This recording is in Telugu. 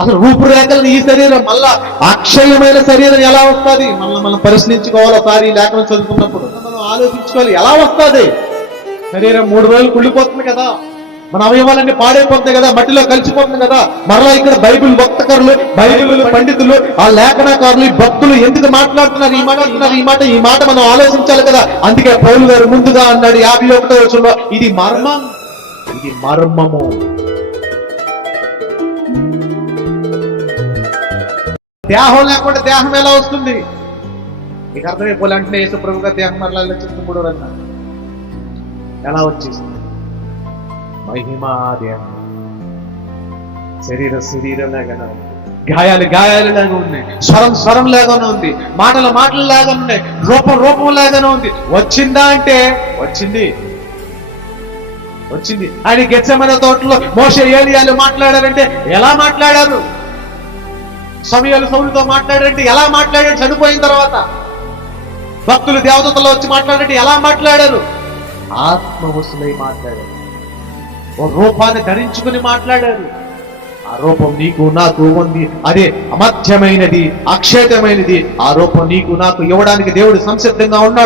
అసలు రూపురేఖలను ఈ శరీరం మళ్ళా అక్షయమైన శరీరం ఎలా వస్తుంది? మనం పరిశీలించుకోవాలి. ఒకసారి లేఖనం చదువుకున్నప్పుడు మనం ఆలోచించుకోవాలి, ఎలా వస్తుంది? శరీరం 3 రోజులు కుళ్ళిపోతుంది కదా, మన అవయవాలన్నీ పాడైపోతుంది కదా, మట్టిలో కలిసిపోతుంది కదా. మరలా ఇక్కడ బైబిల్ భక్తకరులు, బైబిల్ పండితులు, ఆ లేఖనకారులు, భక్తులు ఎందుకు మాట్లాడుతున్నారు ఈ మాట మనం ఆలోచించాలి కదా. అందుకే పౌలు గారు ముందుగా అన్నాడు 51వ వచనంలో, ఇది మర్మము. దేహం లేకుండా దేహం ఎలా వస్తుంది? మీకు అర్థమైపోలే అంటే యేసు ప్రభు గారు దేహం మరలా చెప్తూ అన్నారు, ఎలా వచ్చేసింది? మహిమా దేహం, శరీరం లాగానే ఉంది, గాయాలు లాగా ఉన్నాయి, స్వరం లాగానే ఉంది, మాటలు లాగానే ఉన్నాయి, రూపం లాగానే ఉంది. వచ్చిందా అంటే వచ్చింది. ఆయన గెత్సెమనే తోటలో మోషే ఏలియాలు మాట్లాడారంటే ఎలా మాట్లాడారు? సమూయేలు సౌలుతో మాట్లాడారంటే ఎలా మాట్లాడారు? చనిపోయిన తర్వాత భక్తులు దేవదూతలు వచ్చి మాట్లాడారంటే ఎలా మాట్లాడారు? ఆత్మవశులై మాట్లాడారు, ఓ రూపాన్ని ధరించుకుని మాట్లాడారు. ఆ రూపం నీకు నాకు ఉంది, అదే అమధ్యమైనది, అక్షేతమైనది. ఆ రూపం నీకు నాకు ఇవ్వడానికి దేవుడు సంసిద్ధంగా ఉన్నాడు.